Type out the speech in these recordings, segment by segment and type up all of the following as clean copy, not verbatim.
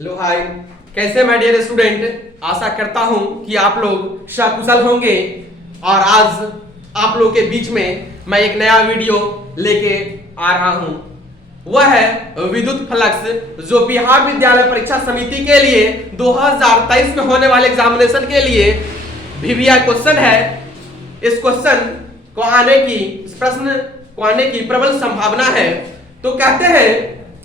Hello hi, कैसे my dear student. आशा करता हूं कि आप लोग सकुशल होंगे। और आज आप लोग के बीच में मैं एक नया वीडियो लेके आ रहा हूं। वह है विद्युत फ्लक्स, जो बिहार विद्यालय परीक्षा समिति के लिए 2023 में होने वाले एग्जामिनेशन के लिए वीवीआई क्वेश्चन है। इस क्वेश्चन को आने की, इस प्रश्न को आने की प्रबल संभावना है। तो कहते हैं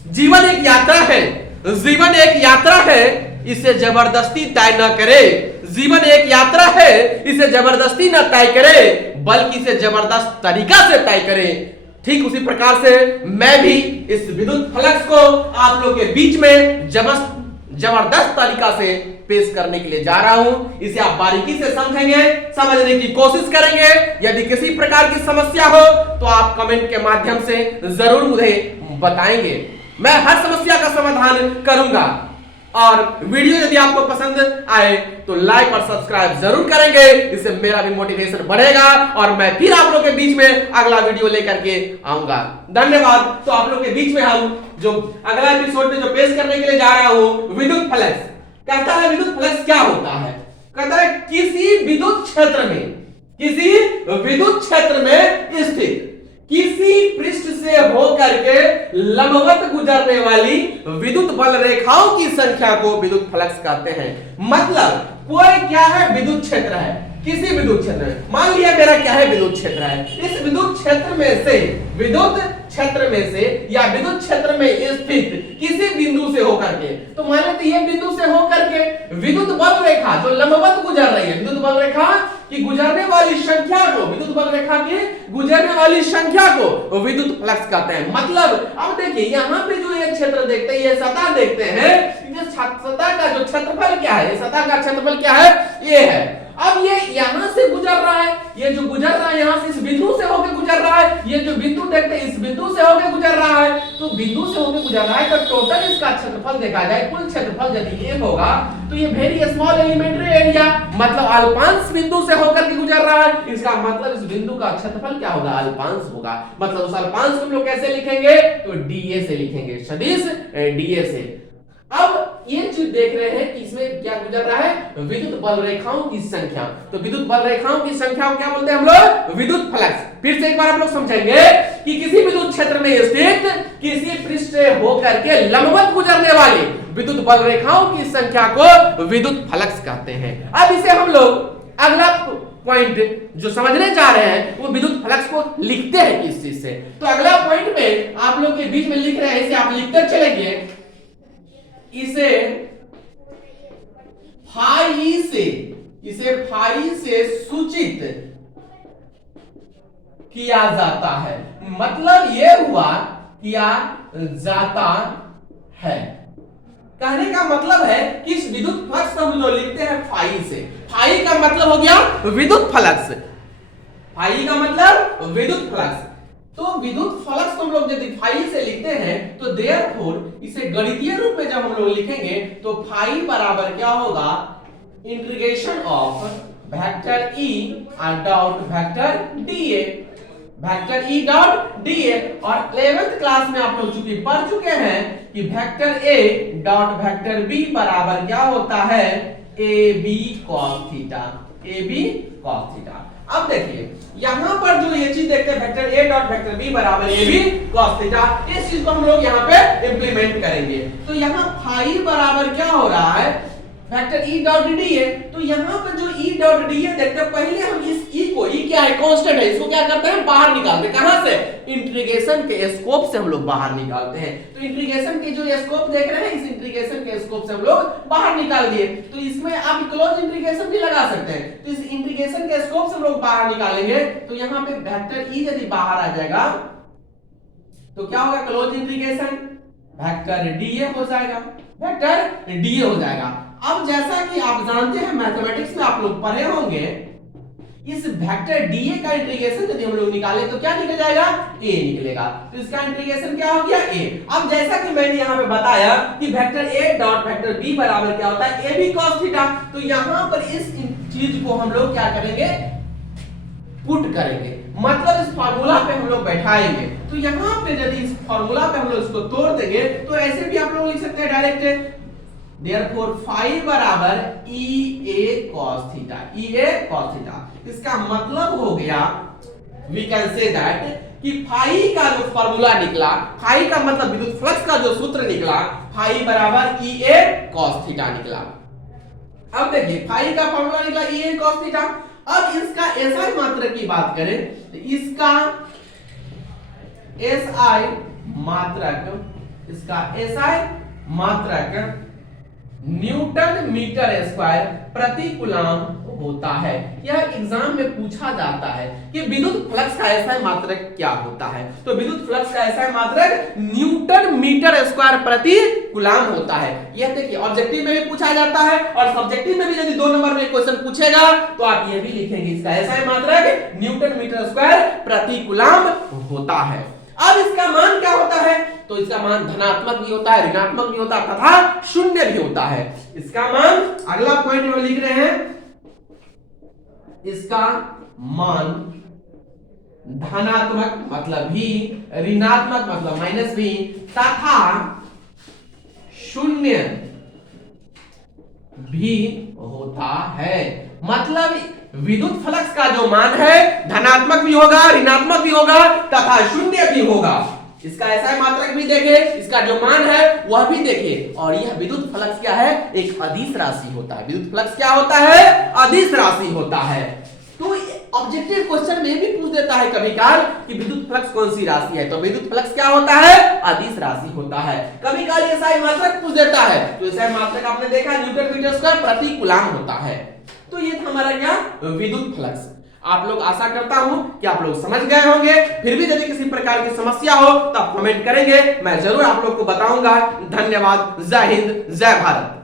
जीवन एक यात्रा है, जीवन एक यात्रा है, इसे जबरदस्ती तय न करे। जीवन एक यात्रा है, इसे जबरदस्ती न तय करे, बल्कि इसे जबरदस्त तरीका से तय करे। ठीक उसी प्रकार से मैं भी इस विद्युत फ्लक्स को आप लोग के बीच में जबरदस्त तरीका से पेश करने के लिए जा रहा हूं। इसे आप बारीकी से समझेंगे, समझने की कोशिश करेंगे। यदि किसी प्रकार की समस्या हो तो आप कमेंट के माध्यम से जरूर मुझे बताएंगे। मैं हर समस्या का समाधान करूंगा। और वीडियो यदि आपको पसंद आए तो लाइक और सब्सक्राइब जरूर करेंगे। इससे मेरा भी मोटिवेशन बढ़ेगा और मैं फिर आप लोग के बीच में अगला वीडियो लेकर के आऊंगा। धन्यवाद। तो आप लोग के बीच में हम जो अगला एपिसोड में जो पेश करने के लिए जा रहा हूं, विद्युत फ्लक्स। कहता है विद्युत फ्लक्स क्या होता है? कहता है किसी विद्युत क्षेत्र में स्थित किसी पृष्ठ से होकर के लंबवत गुजरने वाली विद्युत बल रेखाओं की संख्या को विद्युत फ्लक्स कहते हैं। मतलब कोई क्या है, विद्युत क्षेत्र है, किसी विद्युत क्षेत्र में, मान लिया मेरा क्या है, विद्युत क्षेत्र है। इस विद्युत क्षेत्र में से या विद्युत क्षेत्र में स्थित किसी बिंदु से होकर के, तो मान लेते ये बिंदु से होकर के विद्युत बल रेखा जो लंबवत गुजर रही है, विद्युत बल रेखा की गुजरने वाली संख्या को, विद्युत बल रेखा की गुजरने वाली संख्या को विद्युत फ्लक्स कहते हैं। मतलब अब देखिए यहाँ पे जो ये क्षेत्र देखते हैं, ये सतह देखते हैं, सतह का जो क्षेत्रफल क्या है, सतह का क्षेत्रफल क्या है, ये है। अब ये यहां से गुजर रहा है, ये जो गुजर रहा है यहां से इस बिंदु से होकर गुजर रहा है, ये जो बिंदु देखते हैं इस बिंदु से होकर गुजर रहा है। तो बिंदु से होकर गुजर रहा है तो टोटल इसका क्षेत्रफल देखा जाए, कुल क्षेत्रफल यदि ये होगा तो ये वेरी स्मॉल एलिमेंट्री एरिया, मतलब अल्पांश बिंदु से होकर के गुजर रहा है। इसका मतलब इस बिंदु का क्षेत्रफल क्या होगा, अल्पांश होगा। मतलब उस अल्पांश को हम लोग कैसे लिखेंगे, तो डीए से लिखेंगे, सदिश डीए से। अब ये चीज देख रहे हैं कि इसमें क्या गुजर रहा है, विद्युत बल रेखाओं की संख्या। तो विद्युत बल रेखाओं की संख्या को क्या बोलते हैं हम लोग, विद्युत फ्लक्स। फिर से एक बार हम लोग समझेंगे कि किसी विद्युत क्षेत्र में स्थित किसी पृष्ठ से होकर के लंबवत गुजरने वाली विद्युत बल रेखाओं की संख्या को विद्युत फ्लक्स कहते हैं। अब इसे हम लोग अगला पॉइंट जो समझने जा रहे हैं वो विद्युत फ्लक्स को लिखते हैं किस चीज से। तो अगला पॉइंट में आप लोग के बीच में लिख रहे हैं, इसे आप लिखते चलेंगे। इसे फाई से सूचित किया जाता है। मतलब ये हुआ किया जाता है, कहने का मतलब है कि इस विद्युत फ्लक्स को हम लोग लिखते हैं फाई से। फाई का मतलब हो गया विद्युत फ्लक्स, फाई का मतलब विद्युत फ्लक्स। तो विद्युत फ्लक्स को हम लोग यदि फाई से लिखते हैं तो देयरफॉर इसे गणितीय रूप में जब हम लोग लिखेंगे तो फाई बराबर क्या होगा, integration of vector E dot vector DA, vector E dot DA. और 11th क्लास में आप लोग चूंकि पढ़ चुके हैं कि vector A dot vector B बराबर क्या होता है, A B cos theta, A B cos theta. अब देखिए यहां पर जो ये चीज देखते हैं, vector A dot vector B बराबर ए बी कॉस थीटा, इस चीज को हम लोग यहां पे इंप्लीमेंट करेंगे। तो यहां फाई बराबर क्या हो रहा है, वेक्टर ई डॉट डी है। तो यहां पर जो ई डॉट डी है देखते हैं, पहले हम इस ई को, ई क्या है, कांस्टेंट है, इसको क्या करते हैं, बाहर निकालते हैं। कहां से, इंटीग्रेशन के स्कोप से हम लोग बाहर निकालते हैं। तो इंटीग्रेशन के जो स्कोप देख रहे हैं, इस इंटीग्रेशन के स्कोप से हम लोग बाहर निकाल दिए। तो इसमें आप क्लोज इंटीग्रेशन भी लगा सकते हैं। तो इस इंटीग्रेशन के स्कोप से हम लोग बाहर निकालेंगे तो यहां पे वेक्टर ई यदि बाहर आ जाएगा तो क्या होगा, क्लोज इंटीग्रेशन वेक्टर डीए हो जाएगा, वेक्टर डीए हो जाएगा। अब जैसा कि आप जानते हैं मैथमेटिक्स में आप लोग पढ़े होंगे, इस वेक्टर डीए का इंटीग्रेशन यदि हम लोग निकाले तो क्या निकल जाएगा, ए निकलेगा। तो इसका इंटीग्रेशन क्या हो गया, ए। अब जैसा कि मैंने यहां पे बताया कि vector A dot vector B बराबर क्या होता है, ए बी कॉस थीटा। तो यहां पर इस चीज को हम लोग क्या करेंगे, पुट करेंगे, मतलब इस फार्मूला पे हम लोग बैठाएंगे। तो यहां पे यदि इस फार्मूला पे हम लोग इसको तोड़ देंगे तो ऐसे भी आप लोग लिख सकते हैं डायरेक्ट देयरफॉर फाई बराबर EA cos theta, EA cos theta. इसका मतलब हो गया वी कैन से दैट कि फाई का जो फॉर्मूला निकला, फाई का मतलब विद्युत फ्लक्स का जो सूत्र निकला, फाई बराबर EA cos थीटा निकला। अब देखिए फाई का फॉर्मूला निकला EA cos थीटा। अब इसका SI मात्रक की बात करें तो इसका SI मात्रक न्यूटन मीटर स्क्वायर प्रति कूलम होता है। यह एग्जाम में पूछा जाता है कि विद्युत फ्लक्स का SI मात्रक क्या होता है। तो विद्युत फ्लक्स का SI मात्रक न्यूटन मीटर स्क्वायर प्रति कूलम होता है। यह देखिए ऑब्जेक्टिव में भी पूछा जाता है और सब्जेक्टिव में भी यदि 2 नंबर में क्वेश्चन पूछेगा तो आप यह भी लिखेंगे इसका SI मात्रक न्यूटन मीटर स्क्वायर प्रति कूलम होता है। अब इसका मान क्या होता है? तो इसका मान धनात्मक भी होता है, ऋणात्मक भी होता है तथा शून्य भी होता है। इसका मान अगला पॉइंट में लिख रहे हैं, इसका मान धनात्मक मतलब भी, ऋणात्मक मतलब माइनस भी तथा शून्य भी होता है। मतलब विद्युत फ्लक्स का जो मान है धनात्मक भी होगा, ऋणात्मक भी होगा तथा शून्य भी होगा। इसका SI मात्रक भी देखे, इसका जो मान है वह भी देखे। और यह विद्युत फ्लक्स क्या है? एक अदिश राशि होता है। विद्युत फ्लक्स क्या होता है? अदिश राशि होता है। तो ऑब्जेक्टिव क्वेश्चन में भी पूछ देता है कभी काल कि विद्युत फ्लक्स कौन सी राशि है, तो विद्युत फ्लक्स क्या होता है? अदिश राशि होता है। कभी काल SI मात्रक पूछ देता है, तो SI मात्रक आपने देखा न्यूटन मीटर स्क्वायर प्रति कूलम होता है। तो ये था हमारा क्या? विद्युत फ्लक्स। आप लोग आशा करता हूं कि आप लोग समझ गए होंगे। फिर भी यदि किसी प्रकार की समस्या हो तो आप कमेंट करेंगे, मैं जरूर आप लोग को बताऊंगा। धन्यवाद। जय हिंद, जय भारत।